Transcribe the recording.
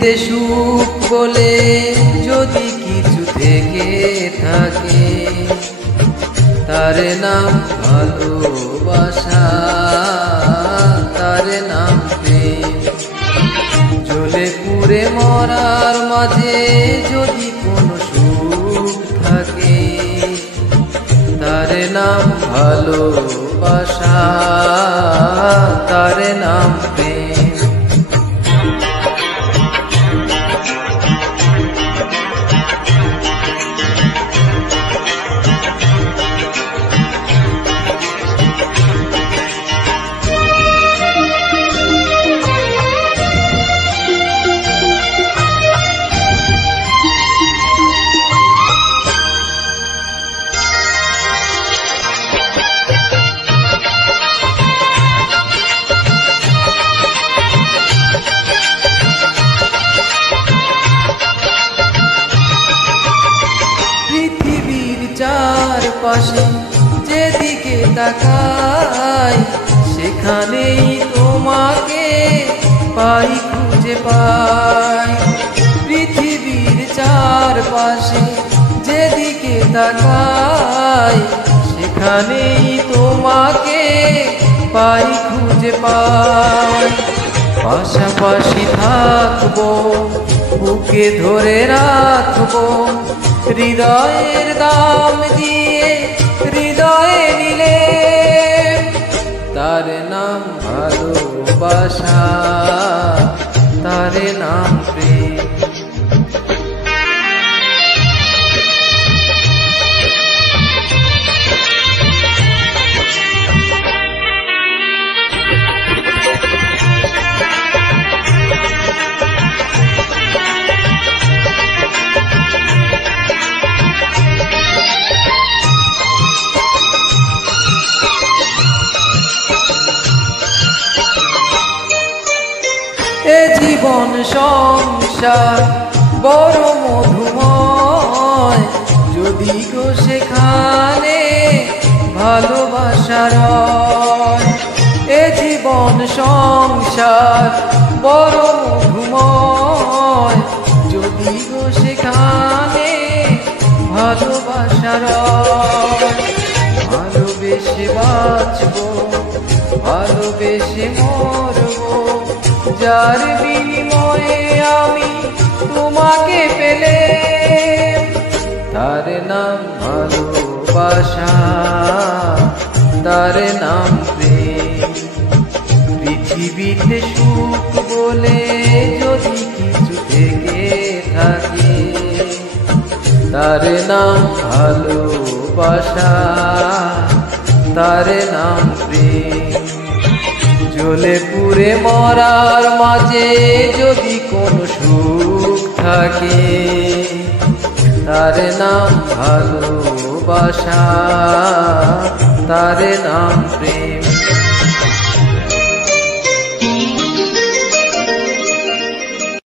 পৃথিবীতে সুখ বলে যদি কিছু থেকে থাকে, তার নাম ভালোবাসা, তার নাম প্রেম। জ্বলে পুড়ে মরার মাঝে যদি কোনো সুখ থাকে, তার নাম ভালোবাসা, তার নাম প্রেম। চারপাশে যেদিকে তাকাই, সেখানেই তোমাকে পাই, খুঁজে পাই। পৃথিবীর চারপাশে যেদিকে তাকাই, সেখানেই তোমাকে পাই, খুঁজে পাই। পাশাপাশি থাকবো, বুকে ধরে রাখবো, হৃদয়ের দাম দিয়ে হৃদয়ে নিলে, তার নাম ভালোবাসা, তার নাম প্রেম। এ জীবন সংসার বড় মধুময়, যদি গো সেখানে ভালোবাসা রয়। এ জীবন সংসার বড় মধুময়, যদি গো সেখানে ভালোবাসা রয়। ভালোবেসে বাঁচবো, ভালোবেসে মরবো, যার বিনিময়ে আমি তোমাকে পেলে, তার নাম ভালোবাসা, তার নাম প্রেম। পৃথিবীতে সুখ বলে যদি কিছু থেকে থাকে, তার নাম ভালোবাসা, তার নাম প্রেম। জ্বলে পুড়ে মরার মাঝে যদি কোনো সুখ থাকে, তার নাম ভালোবাসা, তার নাম প্রেম।